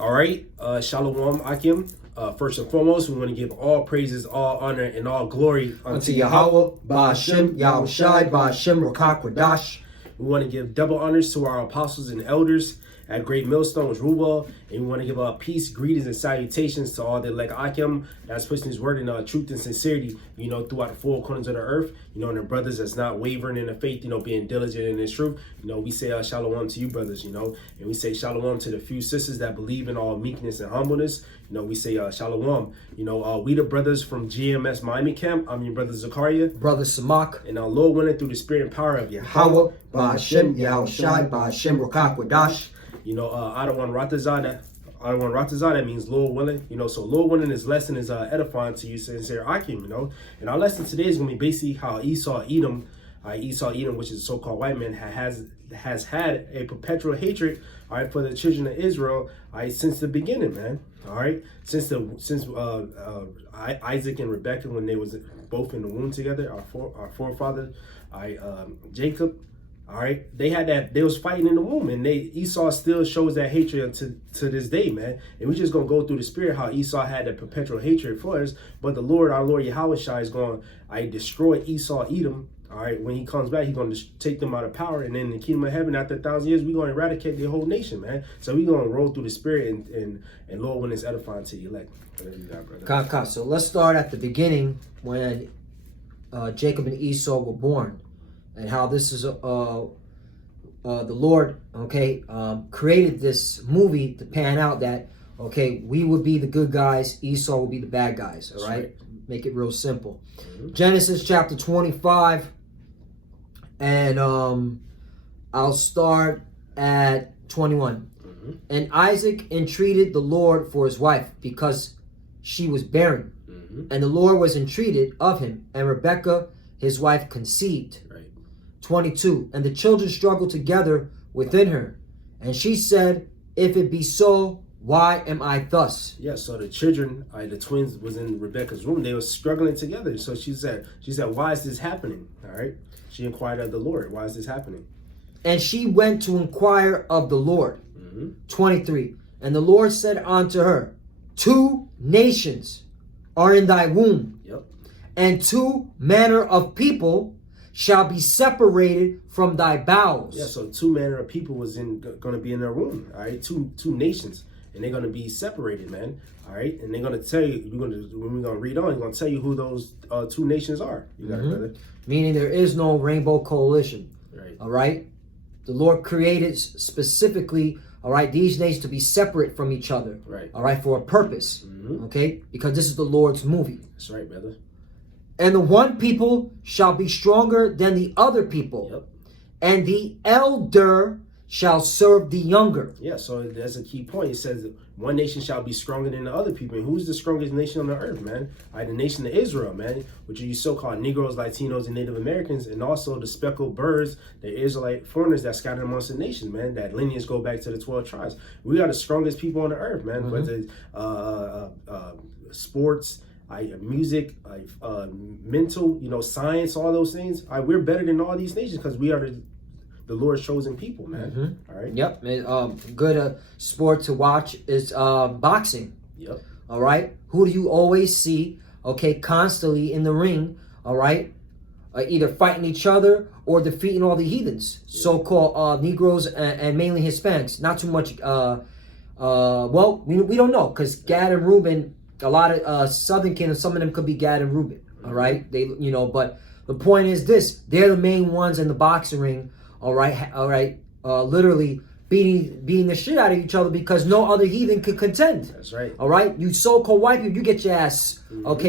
All right, Shalom Akim. First and foremost, we want to give all praises, all honor, and all glory unto Yahweh, Ba'ashem, Yahushai, Ba'ashem, Rakak, Radash. We want to give double honors to our apostles and elders at Great Millstone, which Rubal, and we want to give peace, greetings, and salutations to all the elect Akim that's pushing his word in truth and sincerity, throughout the four corners of the earth, and the brothers that's not wavering in the faith, being diligent in this truth. We say shalom to you, brothers, and we say shalom to the few sisters that believe in all meekness and humbleness. We say shalom. We the brothers from GMS Miami Camp. I'm your brother Zakaria. Brother Samak. And our Lord willing through the spirit and power of Yahweh, Ba'ashem, Yahushai, Ba'ashem, Rakak, Radash. Adawan Ratazah, that means Lord willing. So Lord willing, this lesson is edifying to you, sincere Akim, And our lesson today is going to be basically how Esau Edom, which is a so-called white man, has had a perpetual hatred, all right, for the children of Israel, all right, since the beginning, man. All right, since Isaac and Rebekah, when they was both in the womb together, our forefather, Jacob. All right, they was fighting in the womb, and Esau still shows that hatred to this day, man. And we're just gonna go through the spirit how Esau had that perpetual hatred for us, but the Lord, our Lord Yahushai, is going to destroy Esau Edom. All right, when he comes back, he's going to take them out of power, and then in the kingdom of heaven, after 1,000 years, we're going to eradicate the whole nation, man. So we're going to roll through the spirit, and Lord, when it's edifying to the elect. Whatever you got, brother. So let's start at the beginning when Jacob and Esau were born, and how this is the Lord, created this movie to pan out that, we would be the good guys, Esau would be the bad guys, all right? Make it real simple. Mm-hmm. Genesis chapter 25, and I'll start at 21. Mm-hmm. And Isaac entreated the Lord for his wife because she was barren. Mm-hmm. And the Lord was entreated of him, and Rebekah, his wife, conceived. Right. 22. And the children struggled together within her. And she said, if it be so, why am I thus? Yeah, so the children, the twins, was in Rebekah's room. They were struggling together. So she said, why is this happening? All right. She inquired of the Lord. Why is this happening? And she went to inquire of the Lord. Mm-hmm. 23. And the Lord said unto her, 2 nations are in thy womb. Yep. And 2 manner of people shall be separated from thy bowels. Yeah, so 2 manner of people was going to be in their womb. All right, two nations. And they're going to be separated, man. All right. And they're going to tell you, when we're going to read on, he's going to tell you who those 2 nations are. You got it, brother? Meaning there is no rainbow coalition. Right. All right. The Lord created specifically, all right, these nations to be separate from each other. Right. All right. For a purpose. Mm-hmm. Okay. Because this is the Lord's movie. That's right, brother. And the one people shall be stronger than the other people. Yep. And the elder shall serve the younger. Yeah, so that's a key point. It says one nation shall be stronger than the other people. And who's the strongest nation on the earth, man? The nation of Israel, man, which are you so-called Negroes, Latinos, and Native Americans, and also the speckled birds, the Israelite foreigners that scattered amongst the nations, man. That lineage go back to the 12 tribes. We are the strongest people on the earth, man. Mm-hmm. Whether it's sports, music, mental, science, all those things. We're better than all these nations because we are the Lord's chosen people, man. Mm-hmm. All right. Yep. Good sport to watch is boxing. Yep. All right. Who do you always see? Constantly in the ring. All right. Either fighting each other or defeating all the heathens, so-called Negroes and mainly Hispanics. Not too much. Well, we don't know because Gad and Reuben, a lot of Southern Kingdom, some of them could be Gad and Reuben. All right. They, but the point is this: they're the main ones in the boxing ring. All right, literally beating the shit out of each other because no other heathen could contend. That's right. All right, you so-called white people, you get your ass,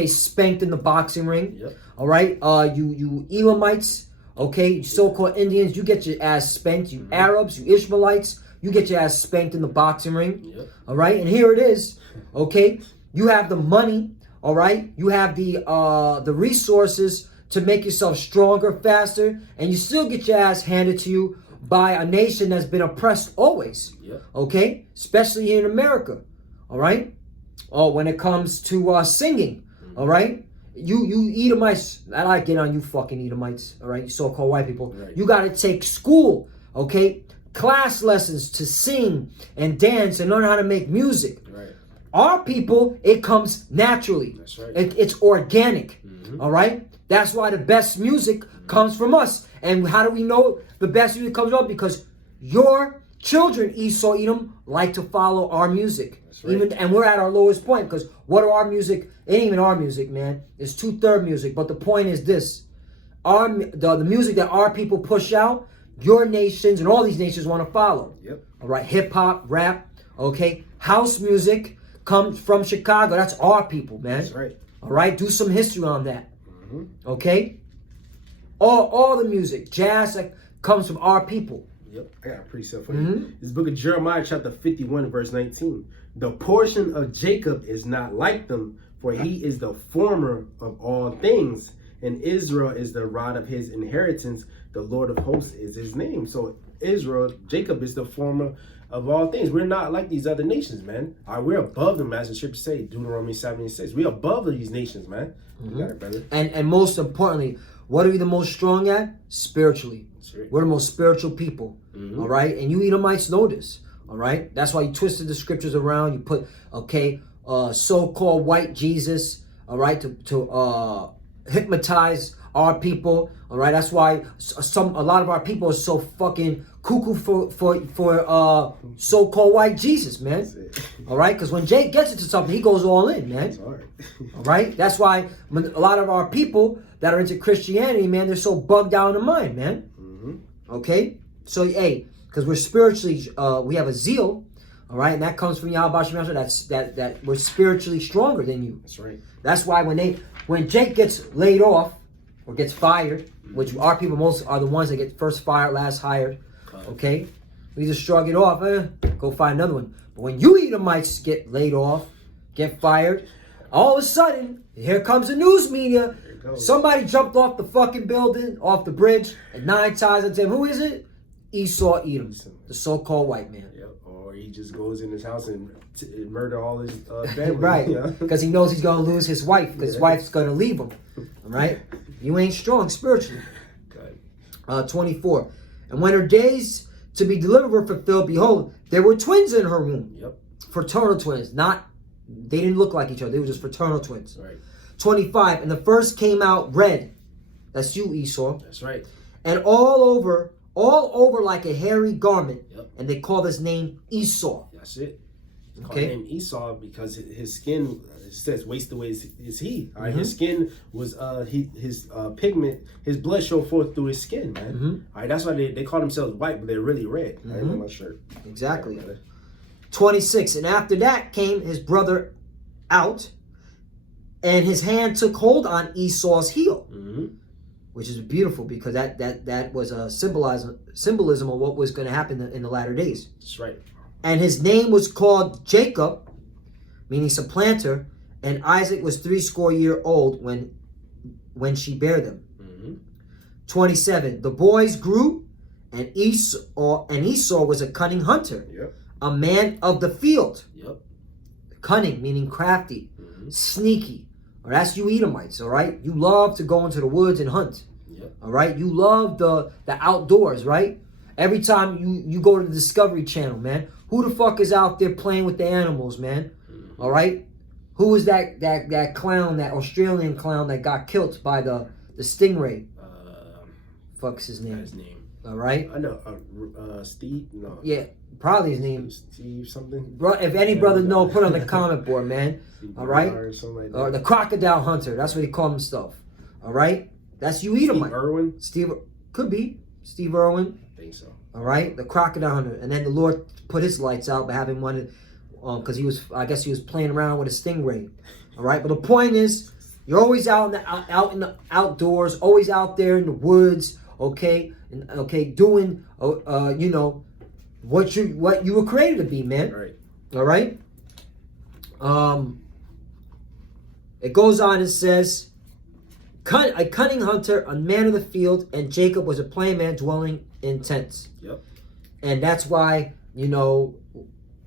spanked in the boxing ring. Yep. All right, you Elamites, you so-called Indians, you get your ass spanked. You Arabs, you Ishmaelites, you get your ass spanked in the boxing ring. Yep. All right, and here it is, you have the money, all right, you have the resources to make yourself stronger, faster, and you still get your ass handed to you by a nation that's been oppressed always. Yep. Especially here in America. All right. When it comes to singing, all right. You Edomites, I like get on you fucking Edomites. All right, you so-called white people. Right. You got to take school, class lessons to sing and dance and learn how to make music. Right. Our people, it comes naturally. That's right. It's organic. All right? That's why the best music comes from us. And how do we know the best music comes from? Because your children, Esau, Edom, like to follow our music. That's right. And we're at our lowest point, because what are our music? It ain't even our music, man. It's 2/3 music. But the point is this. The music that our people push out, your nations and all these nations want to follow. Yep. All right, hip hop, rap, okay, house music comes from Chicago. That's our people, man. That's right. All right, do some history on that. Okay, all the music, jazz, that comes from our people. Yep, I got a precept for you. This book of Jeremiah, chapter 51, verse 19. The portion of Jacob is not like them, for he is the former of all things, and Israel is the rod of his inheritance. The Lord of hosts is his name. So Israel, Jacob is the former of all things. We're not like these other nations, man. We're above them, as the scripture say, Deuteronomy 7:6. We're above these nations, man. You got it, brother. And most importantly, what are we the most strong at? Spiritually. Right. We're the most spiritual people. All right? And you Edomites know this. All right? That's why you twisted the scriptures around. You put, so-called white Jesus, all right, to hypnotize our people. All right? That's why a lot of our people are so fucking cuckoo for so-called white Jesus, man. All right? Because when Jake gets into something, he goes all in, man. All right? That's why a lot of our people that are into Christianity, man, they're so bugged out in the mind, man. Okay? So, hey, because we're spiritually, we have a zeal, all right? And that comes from Yahweh Shemashah, that we're spiritually stronger than you. That's right. That's why when Jake gets laid off or gets fired, which our people most are the ones that get first fired, last hired, okay? We just shrug it off, go find another one. But when you Edomites get laid off, get fired, all of a sudden, here comes the news media. Somebody jumped off the fucking building, off the bridge, and 9 times out of 10, who is it? Esau Edom, the so-called white man. Yep. Or he just goes in his house and murder all his family. Right, because he knows he's going to lose his wife, because his wife's going to leave him. All right? You ain't strong spiritually. 24. And when her days to be delivered were fulfilled, behold, there were twins in her womb. Yep. Fraternal twins. They didn't look like each other. They were just fraternal twins. Right. 25. And the first came out red. That's you, Esau. That's right. And all over like a hairy garment. Yep. And they call this name Esau. That's it. They call Okay. him Esau because his skin, it says, waste away is he. All right. His skin was his pigment, his blood showed forth through his skin, man. All right. That's why they call themselves white, but they're really red. I on my shirt. Exactly. Yeah, 26. And after that came his brother out, and his hand took hold on Esau's heel, which is beautiful, because that was a symbolism of what was going to happen in the latter days. That's right. And his name was called Jacob, meaning supplanter, and Isaac was 70 years old when she bare them. 27. The boys grew, and Esau was a cunning hunter, a man of the field. Cunning, meaning crafty, sneaky. Or that's you Edomites, all right? You love to go into the woods and hunt. All right? You love the outdoors, right? Every time you go to the Discovery Channel, man, who the fuck is out there playing with the animals, man? All right? Who is that clown, that Australian clown that got killed by the stingray? Fuck's his name? His name. All right? I know. Steve? No. Yeah, probably his name. Steve something? Bro, if any brothers know, put on the comment board, man. All right? Or something like that. Or the crocodile hunter. That's what he called himself. All right? That's you Edomite. Steve Irwin? Could be. Steve Irwin. I think so. All right? The crocodile hunter. And then the Lord put his lights out by having one, because I guess he was playing around with a stingray. All right? But the point is, you're always out in the outdoors, always out there in the woods, okay? And, doing, what you were created to be, man. Right. All right? It goes on and says, a cunning hunter, a man of the field, and Jacob was a plain man dwelling in tents. Yep. And that's why, and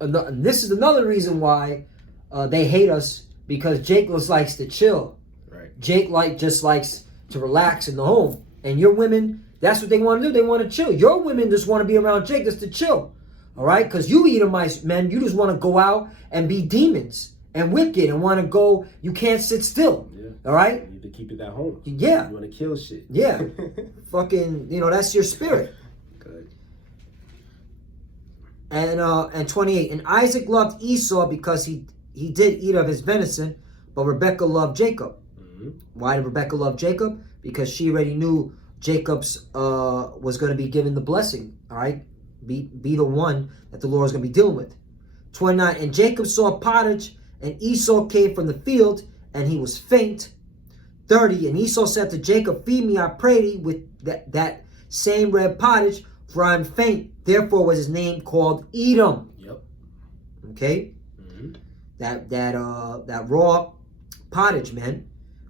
this is another reason why they hate us, because Jake likes to chill. Right. Jake just likes to relax in the home. And your women, That's what they want to do. They want to chill. Your women just want to be around Jake just to chill. All right? Because you Edomites, men, you just want to go out and be demons and wicked and want to go. You can't sit still. Yeah. All right? You need to keep it at home. Yeah. You want to kill shit. Yeah. Fucking, that's your spirit. Good. And 28. And Isaac loved Esau because he did eat of his venison, but Rebekah loved Jacob. Mm-hmm. Why did Rebekah love Jacob? Because she already knew Jacob's was going to be given the blessing. All right? Be the one that the Lord was going to be dealing with. 29. And Jacob saw pottage, and Esau came from the field, and he was faint. 30. And Esau said to Jacob, feed me, I pray thee, with that same red pottage, for I am faint. Therefore was his name called Edom. Yep. Okay? Mm-hmm. That raw pottage, man.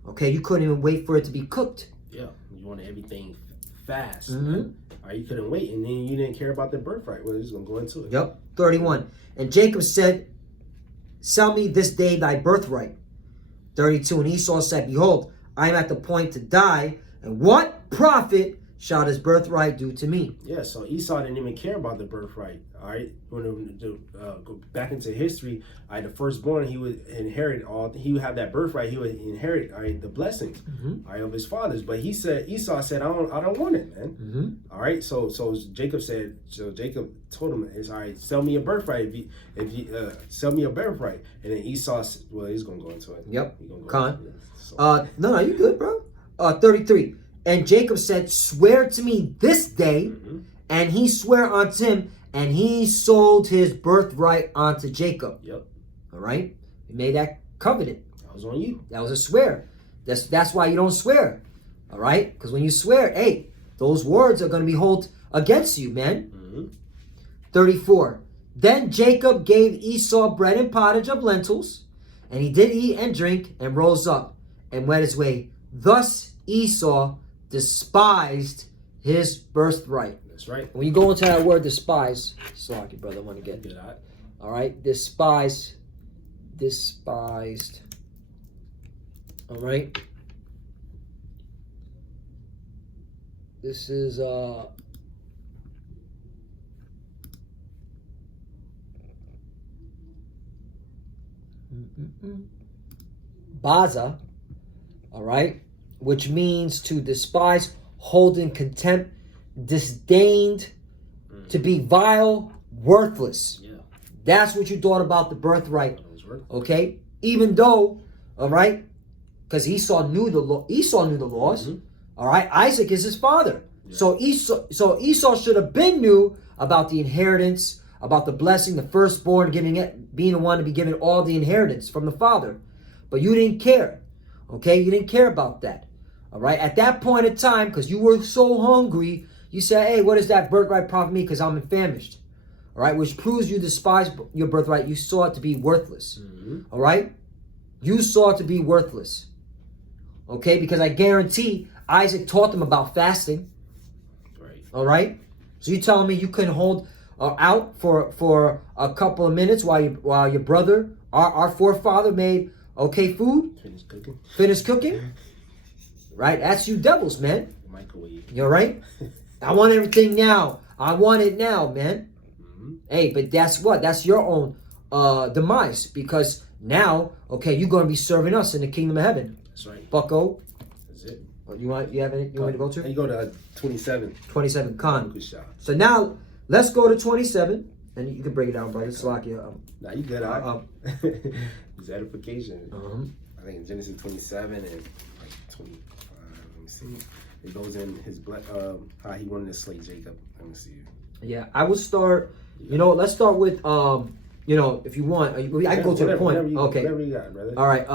Okay? You couldn't even wait for it to be cooked. Yeah. You wanted everything fast. Mm-hmm. Or you couldn't wait, and then you didn't care about the birthright. Well, he's going to go into it. Yep. 31. And Jacob said, sell me this day thy birthright. 32. And Esau said, behold, I am at the point to die, and what profit shall this birthright do to me? Yeah, so Esau didn't even care about the birthright. All right, when go back into history, the firstborn, he would inherit all. He would have that birthright. He would inherit the blessings, of his fathers. But Esau said, I don't want it, man. Mm-hmm. All right, so Jacob told him, it's all right. Sell me a birthright. If you sell me a birthright, and then Esau, well, he's gonna go into it. Yep. Into it. So. No, you good, bro. 33. And Jacob said, swear to me this day, and he sware unto him, and he sold his birthright unto Jacob. Yep. All right? He made that covenant. That was on you. That was a swear. That's why you don't swear. All right? Because when you swear, hey, those words are going to be held against you, man. 34. Then Jacob gave Esau bread and pottage of lentils, and he did eat and drink, and rose up, and went his way. Thus Esau despised his birthright. That's right. When you go into that word despise, sorry, brother, I want to get Good eye. all right, despised. All right. This is Baza, all right, which means to despise, hold in contempt, disdained, to be vile, worthless. Yeah. That's what you thought about the birthright. Okay? Even though, all right, because Esau knew the laws. All right, Isaac is his father. Yeah. So Esau should have been knew about the inheritance, about the blessing, the firstborn being the one to be given all the inheritance from the father. But you didn't care. Okay? You didn't care about that. All right? At that point in time, because you were so hungry, you said, hey, what does that birthright profit me? Because I'm famished. All right? Which proves you despise your birthright. You saw it to be worthless. All right? You saw it to be worthless. Okay? Because I guarantee Isaac taught them about fasting. Right. All right? So you telling me you couldn't hold out for a couple of minutes while your brother, our forefather, made food? Finished cooking? Right? That's you devils, man. Microwave. You're right? I want everything now. I want it now, man. Hey, but that's what? That's your own demise. Because now, you're going to be serving us in the kingdom of heaven. That's right. Bucko. That's it. You have any? You want me to go to? You go to 27. 27. Con. Good shot. So now, let's go to 27. And you can break it down, brother. Slakia. Nah, you good, It's edification. I think in Genesis 27 and like 25. Let me see. It goes in his how he wanted to slay Jacob. Let me see. Yeah, I would start. Let's start with if you want, I can go to the point. Whatever you got, brother. All right.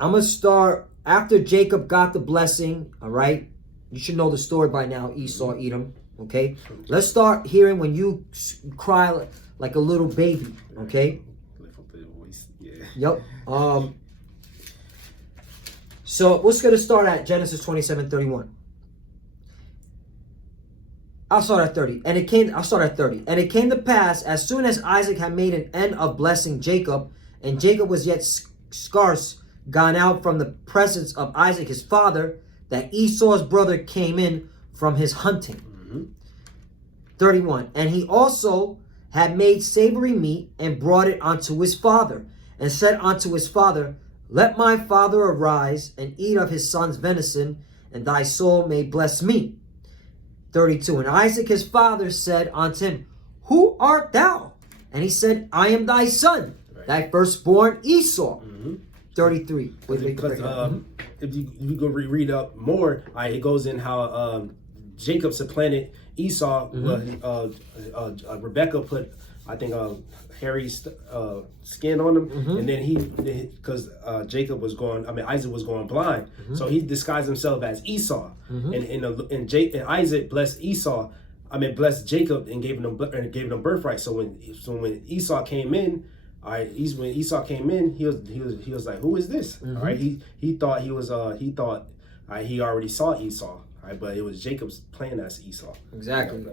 I'm gonna start after Jacob got the blessing. All right. You should know the story by now. Esau, Edom. Okay. Let's start hearing when you cry like a little baby. Okay. Lift up the voice. Yeah. Yep. So we're going to start at Genesis 27:31. I'll start at 30. I'll start at 30. And it came to pass, as soon as Isaac had made an end of blessing Jacob, and Jacob was yet scarce gone out from the presence of Isaac his father, that Esau's brother came in from his hunting. 31. And he also had made savory meat and brought it unto his father, and said unto his father, let my father arise and eat of his son's venison, and thy soul may bless me. 32. And Isaac his father said unto him, who art thou? And he said, I am thy son, thy firstborn Esau. 33. Because if you go read up more, it goes in how Jacob supplanted Esau. Rebecca put, I think, Harry's skin on him, and then Jacob was Isaac was going blind, so he disguised himself as Esau, and Isaac blessed blessed Jacob and gave him birthright. So when Esau came in, he was like, who is this? All right, he thought he already saw Esau. All right, but it was Jacob's plan as Esau. Exactly.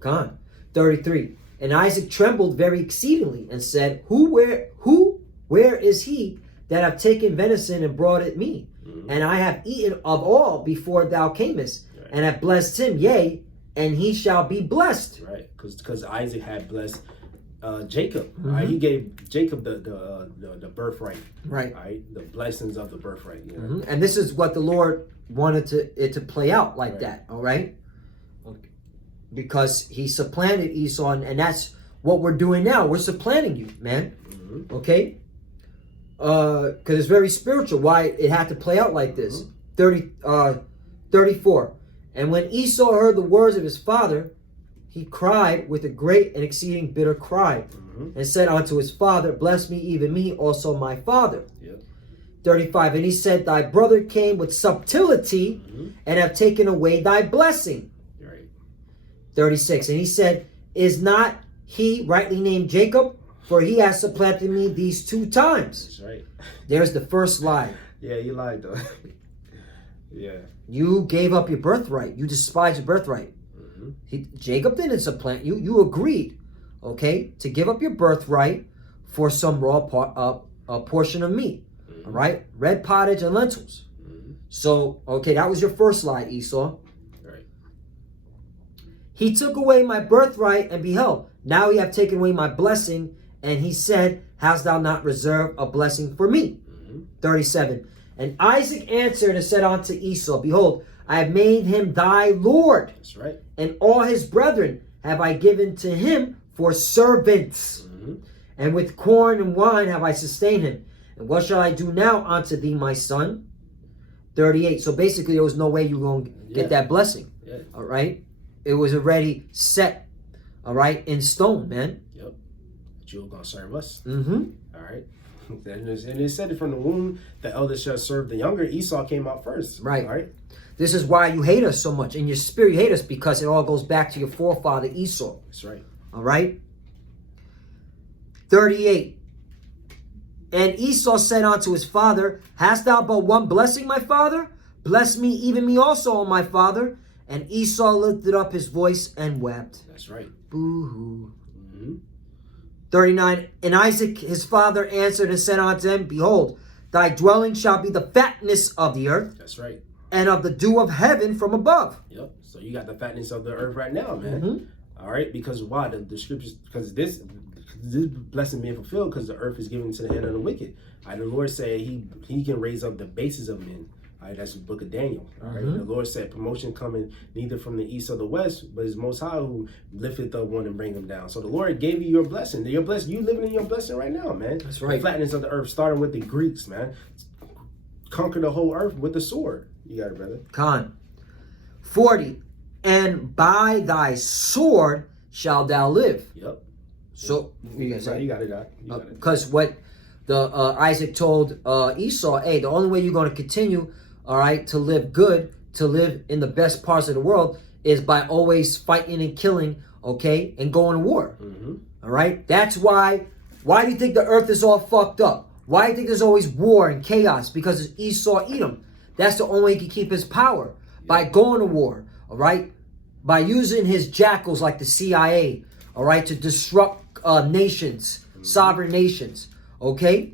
Con. 33. And Isaac trembled very exceedingly and said, where is he that have taken venison and brought it me? And I have eaten of all before thou camest, and have blessed him, yea, and he shall be blessed. Right, because Isaac had blessed Jacob. Right? He gave Jacob the birthright. Right. The blessings of the birthright. And this is what the Lord wanted it to play out like that. All right. Because he supplanted Esau, and that's what we're doing now. We're supplanting you, man. Okay? Because it's very spiritual why it had to play out like this. 34. And when Esau heard the words of his father, he cried with a great and exceeding bitter cry, and said unto his father, bless me, even me, also my father. 35. And he said, thy brother came with subtlety, and have taken away thy blessing. 36. And he said, is not he rightly named Jacob? For he has supplanted me these 2 times. That's right. There's the first lie. Yeah, you lied though. Yeah. You gave up your birthright. You despised your birthright. Jacob didn't supplant you. You agreed, okay, to give up your birthright for some raw portion of meat. All right? Red pottage and lentils. So, okay, that was your first lie, Esau. He took away my birthright, and behold, now ye have taken away my blessing. And he said, hast thou not reserved a blessing for me? 37. And Isaac answered and said unto Esau, behold, I have made him thy Lord. That's right. And all his brethren have I given to him for servants. And with corn and wine have I sustained him. And what shall I do now unto thee, my son? 38. So basically, there was no way you were going to get that blessing. All right? It was already set, all right, in stone, man. Yep. But you were going to serve us. All right. And it said it from the womb, the elder shall serve the younger. Esau came out first. Right. All right. This is why you hate us so much. In your spirit, you hate us because it all goes back to your forefather Esau. That's right. All right. 38. And Esau said unto his father, hast thou but one blessing, my father? Bless me, even me also, O my father. And Esau lifted up his voice and wept. That's right. Boo-hoo. 39. And Isaac his father answered and said unto him, behold, thy dwelling shall be the fatness of the earth. That's right. And of the dew of heaven from above. Yep. So you got the fatness of the earth right now, man. All right. Because why? The scriptures, because this blessing being fulfilled because the earth is given to the hand of the wicked. The Lord said he can raise up the bases of men. All right, that's the book of Daniel. All right, the Lord said promotion coming neither from the east or the west, but it's Most High who lifteth up one and bring them down. So the Lord gave you your blessing. Your blessing, you living in your blessing right now, man. That's right. The flatness of the earth, starting with the Greeks, man. Conquer the whole earth with the sword. You got it, brother. Con. 40. And by thy sword shalt thou live. Yep. So you guys you got it, Doc. Because what the Isaac told Esau, hey, the only way you're going to continue, all right, to live good, to live in the best parts of the world, is by always fighting and killing, okay, and going to war. All right? That's why do you think the earth is all fucked up? Why do you think there's always war and chaos? Because it's Esau Edom. That's the only way he can keep his power, by going to war, all right? By using his jackals like the CIA, all right, to disrupt nations, sovereign nations, okay?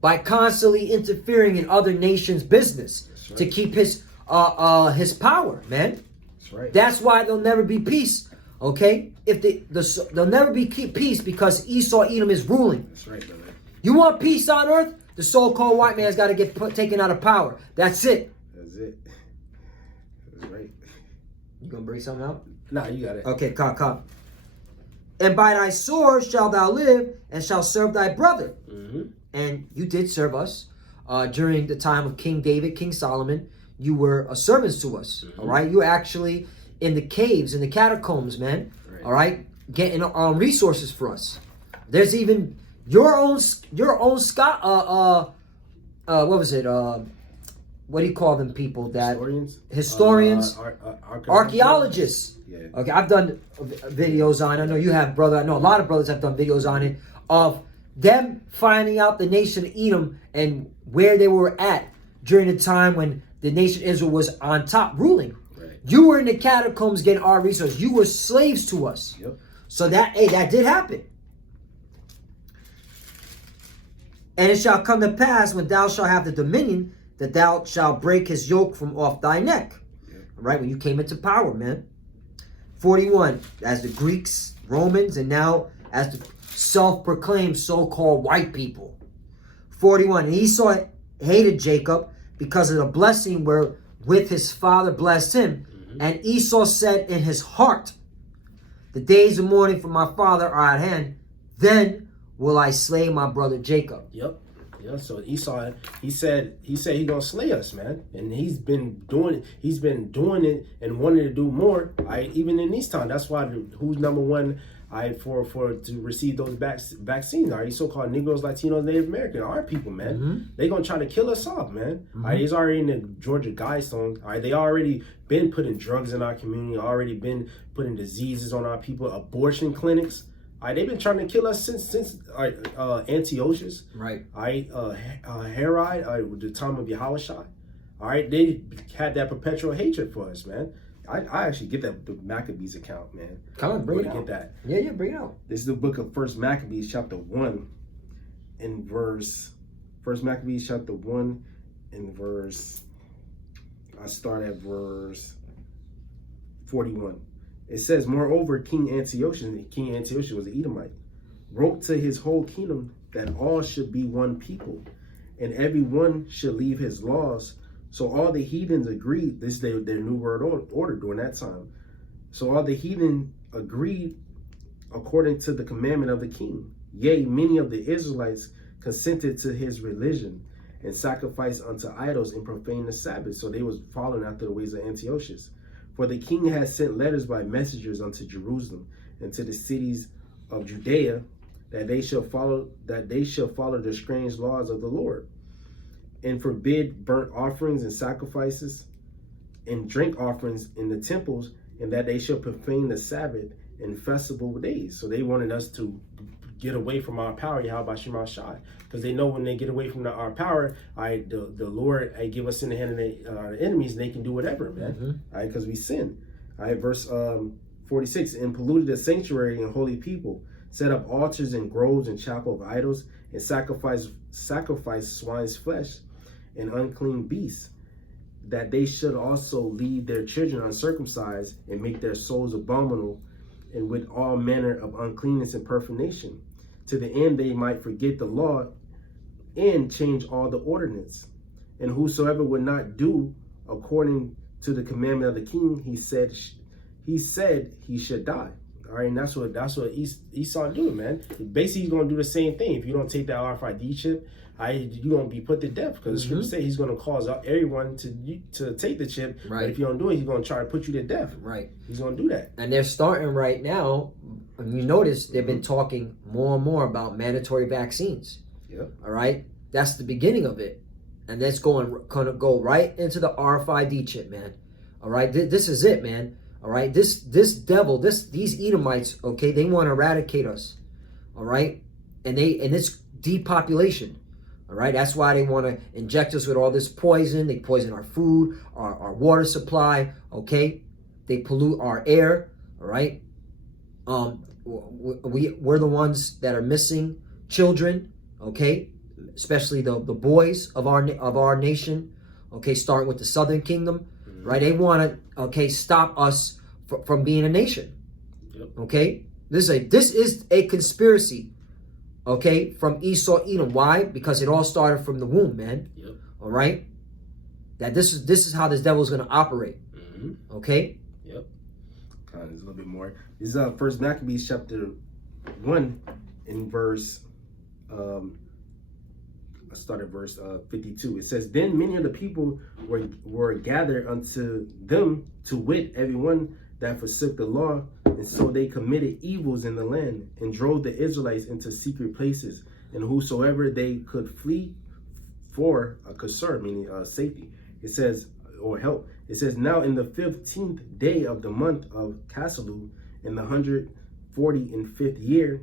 By constantly interfering in other nations' business. to keep his power, man. That's right. That's why there'll never be peace. Okay, if there'll never be peace because Esau Edom is ruling. That's right, brother. You want peace on earth? The so-called white man's got to get taken out of power. That's it. That's it. That's right. You gonna bring something out? Nah, you got it. Okay, come. And by thy sword shalt thou live, and shalt serve thy brother. Mm-hmm. And you did serve us during the time of King David, King Solomon. You were servants to us. Mm-hmm. All right, you were actually in the caves, in the catacombs, man. Right. All right, getting resources for us. There's even your own Scott. What was it? What do you call them? People that historians, archaeologists. Yeah. Okay, I've done videos on it. I know you have, brother. I know a lot of brothers have done videos on it of them finding out the nation of Edom and where they were at during the time when the nation Israel was on top ruling. Right. You were in the catacombs getting our resources. You were slaves to us. Yep. So that did happen. And it shall come to pass when thou shalt have the dominion that thou shalt break his yoke from off thy neck. Yep. Right, when you came into power, man. 41, as the Greeks, Romans, and now as the self-proclaimed so-called white people. 41, and Esau hated Jacob because of the blessing wherewith his father blessed him. Mm-hmm. And Esau said in his heart, the days of mourning for my father are at hand. Then will I slay my brother Jacob. Yep. Yeah, so Esau, he said he's gonna slay us, man, and he's been doing it and wanting to do more. Even in these times, that's why who's number one for to receive those vaccines are these so-called Negroes, Latinos, Native American, our people, man. Mm-hmm. They gonna try to kill us off, man. Mm-hmm. He's already in the Georgia Guidestone. They already been putting drugs in our community, already been putting diseases on our people, abortion clinics. They've been trying to kill us since Antiochus. Right. Herod, the time of Yahushua. They had that perpetual hatred for us, man. I actually get the Maccabees account, man. Come on, bring it out. Get that. Yeah, bring it out. This is the book of First Maccabees, chapter 1, in verse. First Maccabees, chapter 1, in verse. I start at verse 41. It says, moreover, King Antiochus was an Edomite, wrote to his whole kingdom that all should be one people, and every one should leave his laws. So all the heathens agreed. This is their new world order during that time. So all the heathen agreed according to the commandment of the king. Yea, many of the Israelites consented to his religion and sacrificed unto idols and profaned the Sabbath. So they was following after the ways of Antiochus. For the king has sent letters by messengers unto Jerusalem and to the cities of Judea that they shall follow the strange laws of the Lord, and forbid burnt offerings and sacrifices and drink offerings in the temples, and that they shall profane the Sabbath and festival days. So they wanted us to get away from our power, Yahweh Shema Shai, because they know when they get away from our power, the Lord give us in the hand of our enemies, and they can do whatever, man. Mm-hmm. Because we sin. Verse 46, and polluted the sanctuary and holy people, set up altars and groves and chapel of idols, and sacrifice swine's flesh and unclean beasts, that they should also leave their children uncircumcised and make their souls abominable, and with all manner of uncleanness and profanation, to the end they might forget the law and change all the ordinance. And whosoever would not do according to the commandment of the king, he said he should die. All right, and that's what Esau doing, man. Basically, he's gonna do the same thing. If you don't take that RFID chip, you're gonna be put to death, because the scripture say he's gonna cause everyone to take the chip. Right. But if you don't do it, he's gonna try to put you to death. Right. He's gonna do that. And they're starting right now. And you notice they've been talking more and more about mandatory vaccines. Yep. All right, that's the beginning of it, and that's gonna go right into the RFID chip, man. All right, this is it, man. All right, this devil, these Edomites, okay, they want to eradicate us. All right, and it's depopulation. All right, that's why they want to inject us with all this poison. They poison our food, our water supply. Okay, they pollute our air. All right, we're the ones that are missing children. Okay, especially the boys of our nation. Okay, starting with the Southern Kingdom, right? They want to, okay, stop us from being a nation. Yep. Okay, this is a conspiracy. Okay, from Esau, Edom. Why? Because it all started from the womb, man. Yep. All right. That this is how this devil is going to operate. Okay. Yep. There's a little bit more. This is First Maccabees chapter 1 in verse. Let's start at verse 52. It says, "Then many of the people were gathered unto them, to wit, everyone that forsook the law, and so they committed evils in the land, and drove the Israelites into secret places, and whosoever they could flee for a kasur, meaning safety." It says, or help. It says, "Now in the 15th day of the month of Caslu, in the 145th year,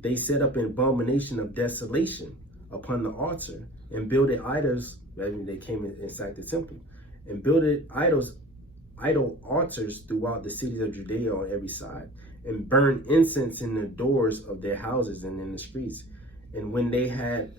they set up an abomination of desolation upon the altar, and builded idols." I mean, they came inside the temple and builded idol altars throughout the cities of Judea on every side, and burned incense in the doors of their houses and in the streets. And when they had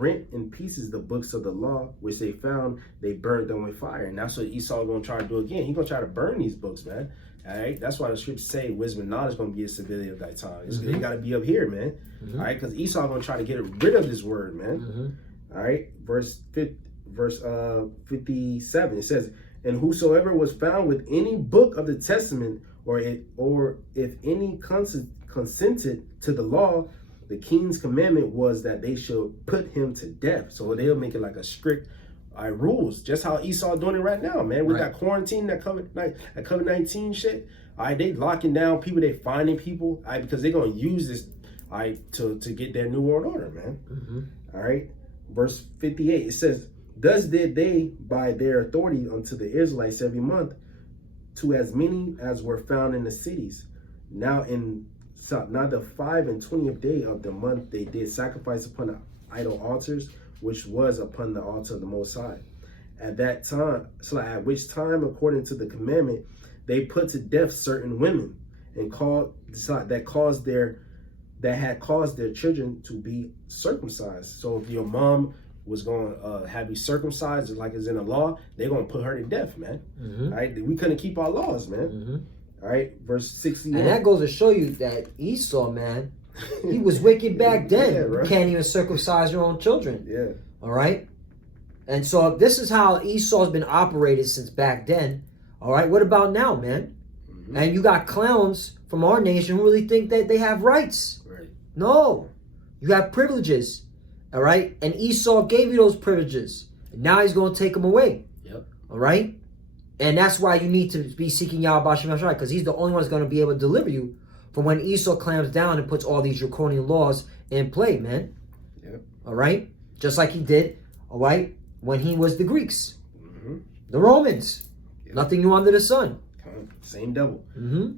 rent in pieces the books of the law which they found, they burnt them with fire. And that's what Esau gonna try to do again. He's gonna try to burn these books, man. All right, that's why the scriptures say wisdom and knowledge gonna be a civilian of thy time. It gotta be up here, man. All right, because Esau gonna try to get rid of this word, man. All right, verse 57. It says, "And whosoever was found with any book of the testament, or if any consented to the law, the king's commandment was that they should put him to death." So they'll make it like a strict rules, just how Esau doing it right now, man. We got quarantine, that COVID-19 shit. All right, they locking down people, they finding people, all right, because they're gonna use this, all right, to get their new world order, man. All right, verse 58. It says, "Thus did they by their authority unto the Israelites every month, to as many as were found in the cities. Now the 25th day of the month they did sacrifice upon the idol altars, which was upon the altar of the Most High. At that time, at which time, according to the commandment, they put to death certain women, and that had caused their children to be circumcised." So if your mom was going to have you circumcised, just like it's in the law, they're going to put her to death, man. All right, we couldn't keep our laws, man. All right, verse 61. And that goes to show you that Esau, man, he was wicked back then. Right. You can't even circumcise your own children. Yeah. All right? And so this is how Esau's been operated since back then. All right? What about now, man? And you got clowns from our nation who really think that they have rights. Right. No. You have privileges. All right? And Esau gave you those privileges. And now he's going to take them away. Yep. All right? And that's why you need to be seeking Yahweh Shem Yahshua, because he's the only one that's going to be able to deliver you from when Esau clamps down and puts all these draconian laws in play, man. Yep. All right? Just like he did, all right, when he was the Greeks, the Romans. Yep. Nothing new under the sun. Same devil.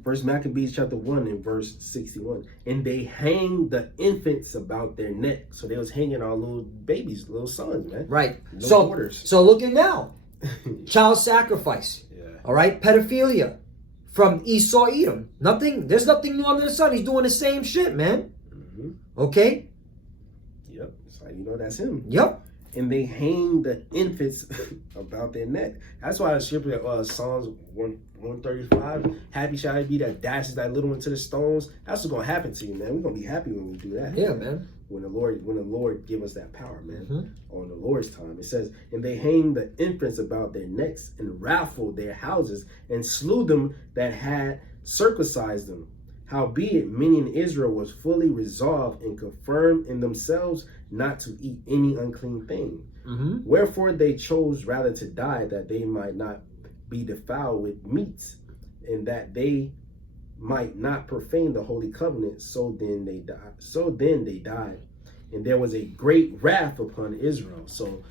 First Maccabees chapter 1 and verse 61. "And they hang the infants about their neck." So they was hanging our little babies, little sons, man. Right. No orders. So look at now. Child sacrifice. Yeah. All right. Pedophilia from Esau, Edom. There's nothing new under the sun. He's doing the same shit, man. Okay. Yep. So you know that's him. Yep. "And they hang the infants about their neck." That's why the scripture, Psalms 135, "Happy shall I be that dashes that little one to the stones." That's what's gonna happen to you, man. We're gonna be happy when we do that. Yeah, man. When the Lord give us that power, man. On the Lord's time, it says, "And they hang the infants about their necks, and raffled their houses, and slew them that had circumcised them. Howbeit, many in Israel was fully resolved and confirmed in themselves not to eat any unclean thing. Wherefore they chose rather to die, that they might not be defiled with meats, and that they might not profane the holy covenant. So then they died. And there was a great wrath upon Israel." So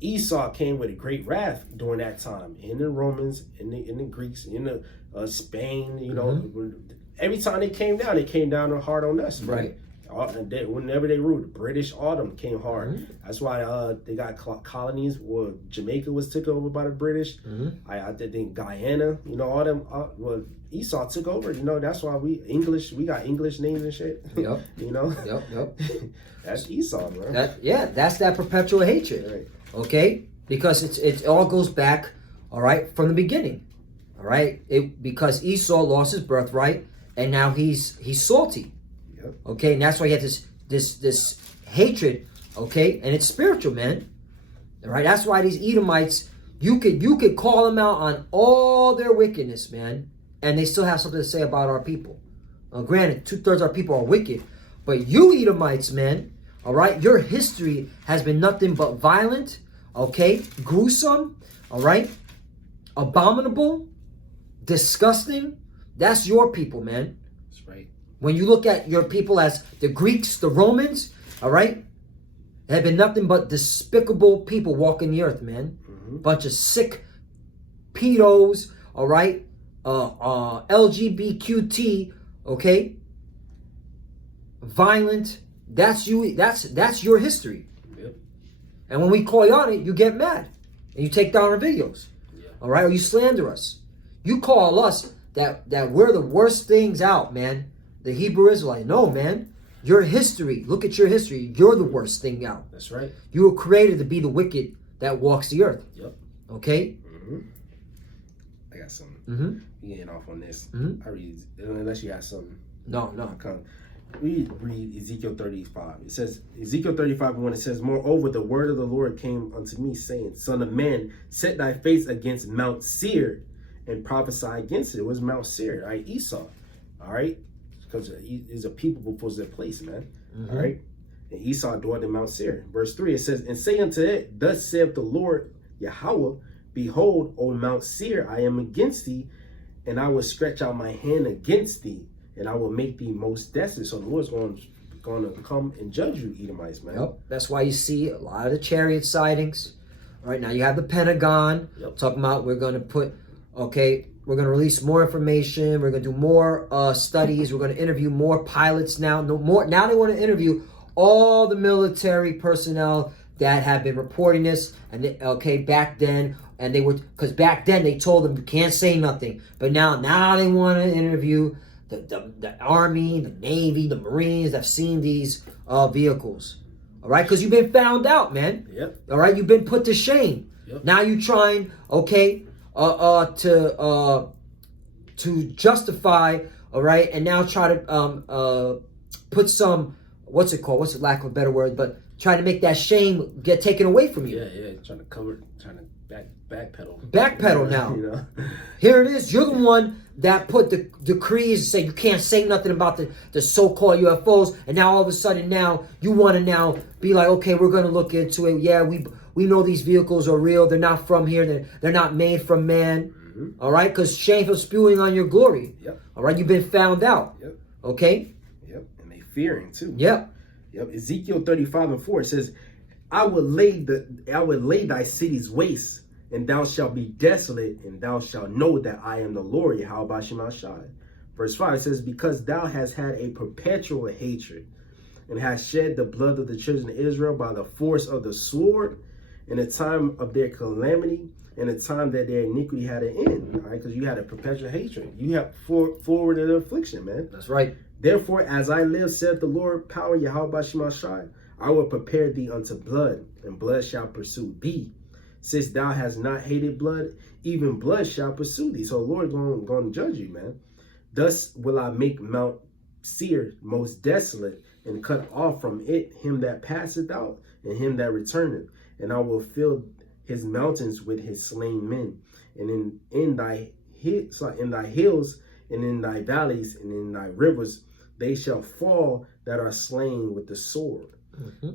Esau came with a great wrath during that time, in the Romans, in the Greeks, in the Spain. You know, every time they came down hard on us, right? Whenever they ruled, the British Autumn came hard. That's why they got colonies. Well, Jamaica was took over by the British. I think Guyana, you know, all them. Well, Esau took over. You know, that's why we got English names and shit. Yep. You know. Yep. That's Esau, bro. That's that perpetual hatred. Right. Okay. because it all goes back, all right, from the beginning, all right. Because Esau lost his birthright, and now he's salty. Yep. Okay, and that's why he had this hatred. Okay, and it's spiritual, man. All right, that's why these Edomites, you could call them out on all their wickedness, man, and they still have something to say about our people. Granted, 2/3 of our people are wicked, but you Edomites, man, all right, your history has been nothing but violent, okay, gruesome, all right, abominable, disgusting. That's your people, man. That's right. When you look at your people as the Greeks, the Romans, all right, they have been nothing but despicable people walking the earth, man. Bunch of sick pedos, all right, LGBTQT, okay, violent. That's you. That's your history. Yep. And when we call you on it, you get mad and you take down our videos, all right, or you slander us. You call us that we're the worst things out, man. The Hebrew Israelite. No, man. Your history. Look at your history. You're the worst thing out. That's right. You were created to be the wicked that walks the earth. Yep. Okay. I got something. Mm-hmm. You getting off on this? Mm-hmm. I read unless you got something. No. We read Ezekiel 35. It says, Ezekiel 35:1. It says, moreover, the word of the Lord came unto me, saying, Son of man, set thy face against Mount Seir and prophesy against it. It was Mount Seir, right? Esau. All right, because it's a people before their place, man. All right. And Esau dwelt in Mount Seir. Verse 3, it says, and say unto it, thus saith the Lord Yahweh, behold, O Mount Seir, I am against thee, and I will stretch out my hand against thee, and I will make thee most desolate. So the Lord's going to come and judge you, Edomites, man. Yep. That's why you see a lot of the chariot sightings. Right now you have the Pentagon talking about we're going to put, okay, we're going to release more information. We're going to do more studies. We're going to interview more pilots now. Now they want to interview all the military personnel that have been reporting this. And back then, and they were, because back then they told them you can't say nothing. But now they want to interview the Army, the Navy, the Marines that have seen these vehicles. All right, because you've been found out, man. Yep. All right, you've been put to shame. Yep. Now you're trying, to justify, all right, and now try to put some, what's it called? What's the lack of a better word? But try to make that shame get taken away from you. Yeah, trying to backpedal. Backpedal now. You know? Here it is. You're the one that put the decrees, say you can't say nothing about the so-called UFOs, and now all of a sudden now you want to now be like, okay, we're going to look into it. Yeah, we know these vehicles are real. They're not from here. They're not made from man. All right, because shame for spewing on your glory. Yep. All right, you've been found out. Yep. Okay. Yep, and they fearing too. Yep. Ezekiel 35:4 says, I will lay thy cities waste, and thou shalt be desolate, and thou shalt know that I am the Lord, Yahweh Shemashai. Verse 5 says, because thou hast had a perpetual hatred, and hast shed the blood of the children of Israel by the force of the sword, in the time of their calamity, and the time that their iniquity had an end. All right, because you had a perpetual hatred. You have forwarded affliction, man. That's right. Therefore, as I live, saith the Lord, power Yahweh Shemashai, I will prepare thee unto blood, and blood shall pursue thee. Since thou hast not hated blood, even blood shall pursue thee. So the Lord is going to judge you, man. Thus will I make Mount Seir most desolate, and cut off from it him that passeth out, and him that returneth. And I will fill his mountains with his slain men. And in thy hills, and in thy valleys, and in thy rivers, they shall fall that are slain with the sword.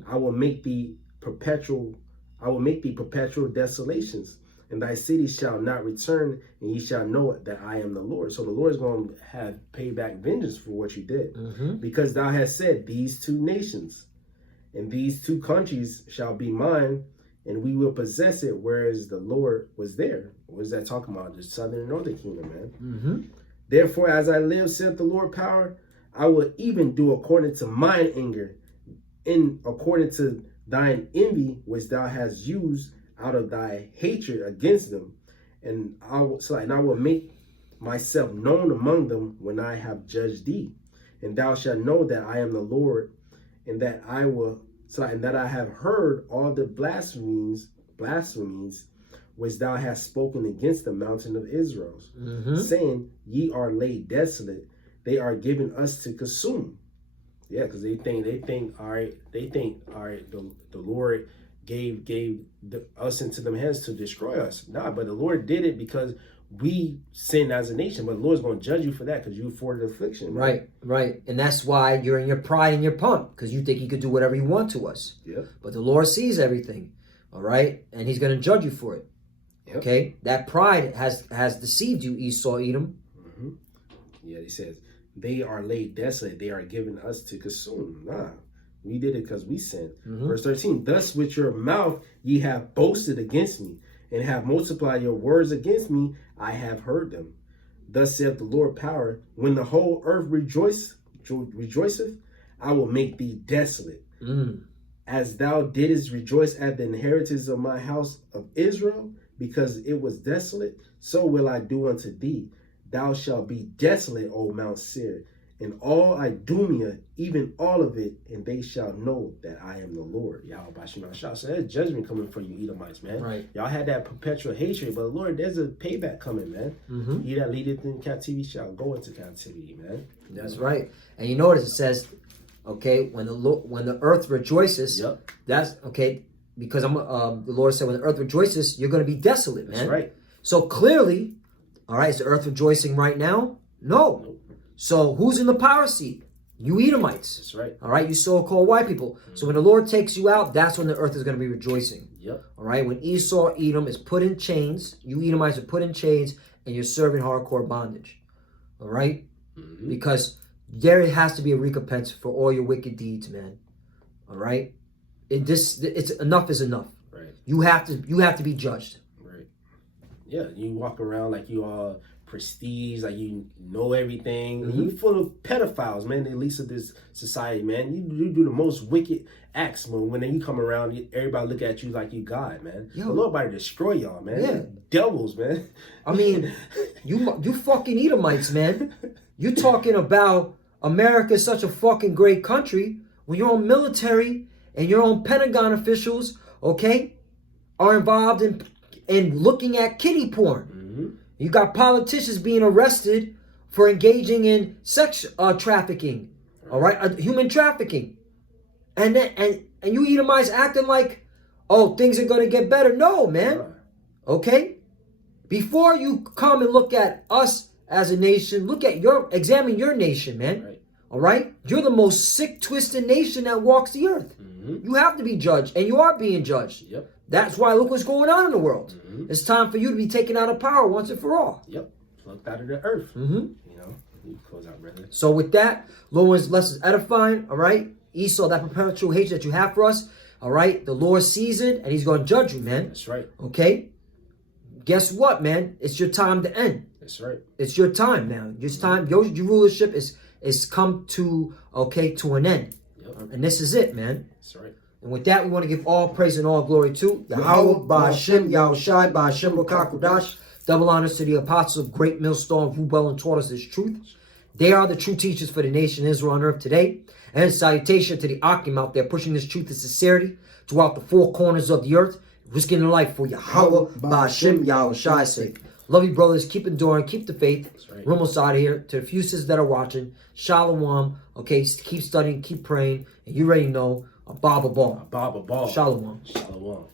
I will make thee perpetual desolations, and thy cities shall not return, and ye shall know that I am the Lord. So the Lord is going to have payback vengeance for what you did, because thou hast said, these two nations and these two countries shall be mine, and we will possess it, whereas the Lord was there. What is that talking about? The southern and northern kingdom, man. Therefore, as I live, saith the Lord power, I will even do according to mine anger, according to thine envy, which thou hast used out of thy hatred against them. And I will make myself known among them when I have judged thee. And thou shalt know that I am the Lord, and that I have heard all the blasphemies blasphemies which thou hast spoken against the mountain of Israel, saying, ye are laid desolate, they are given us to consume. Yeah, because they think, all right, the Lord gave us into them hands to destroy us. Nah, but the Lord did it because we sinned as a nation. But the Lord's going to judge you for that because you afforded affliction. Right. And that's why you're in your pride and your pump, because you think you could do whatever you want to us. Yep. But the Lord sees everything, all right? And he's going to judge you for it. Yep. Okay? That pride has deceived you, Esau, Edom. Yeah, he says, they are laid desolate. They are given us to consume. Nah, we did it because we sinned. Verse 13, thus with your mouth ye have boasted against me, and have multiplied your words against me. I have heard them. Thus saith the Lord power, when the whole earth rejoiceth, I will make thee desolate. As thou didst rejoice at the inheritance of my house of Israel, because it was desolate, so will I do unto thee. Thou shalt be desolate, O Mount Seir, and all Idumea, even all of it, and they shall know that I am the Lord. So there's judgment coming for you, Edomites, man. Right. Y'all had that perpetual hatred, but Lord, there's a payback coming, man. He that leadeth in captivity shall go into captivity, man. That's right. And you notice it says, okay, when the earth rejoices, that's okay, because the Lord said when the earth rejoices, you're going to be desolate, man. That's right. So clearly, all right, is the earth rejoicing right now? No. So who's in the power seat? You Edomites. That's right. All right, you so-called white people. So when the Lord takes you out, that's when the earth is going to be rejoicing. Yep. All right, when Esau, Edom is put in chains, you Edomites are put in chains, and you're serving hardcore bondage. All right? Because there has to be a recompense for all your wicked deeds, man. All right? It's enough is enough. Right. You have to be judged. Right. Yeah, you walk around like you are prestige, like you know everything. You full of pedophiles, man. The least of this society, man. You do the most wicked acts, man. When you come around, everybody look at you like you God, man. The Lord about to destroy y'all, man. Yeah. Devils, man. I mean, you fucking Edomites, man. You talking about America is such a fucking great country when your own military and your own Pentagon officials, okay, are involved in looking at kiddie porn. You got politicians being arrested for engaging in sex trafficking, all right, human trafficking, and you Edomites acting like, oh, things are gonna get better. No, man. Okay, before you come and look at us as a nation, examine your nation, man. All right, you're the most sick, twisted nation that walks the earth. You have to be judged, and you are being judged. Yep. That's why look what's going on in the world. It's time for you to be taken out of power once and for all. Yep. Plucked out of the earth. You know, you close out, brother. So with that, Lord's lessons edifying, all right? Esau, that perpetual hatred that you have for us, all right? The Lord sees it, and he's going to judge you, man. That's right. Okay? Guess what, man? It's your time to end. That's right. It's your time now. It's time. Your rulership is come to an end. Yep. And this is it, man. That's right. And with that, we want to give all praise and all glory to Yahweh, Ba'Shem, Yahushai, Ba'Shem, Rukakudash. Double honors to the apostles of Great Millstone who well and taught us this truth. They are the true teachers for the nation Israel on earth today. And salutation to the Akim out there pushing this truth and sincerity throughout the four corners of the earth, risking their life for Yahweh, Ba'Shem, Yahushai's sake. Love you, brothers. Keep enduring. Keep the faith. Right. We're almost out of here. To the few sisters that are watching, Shalom. Okay, keep studying, keep praying. And you already know, a Baba Ball. Baba Ball. Shalom. Shalom.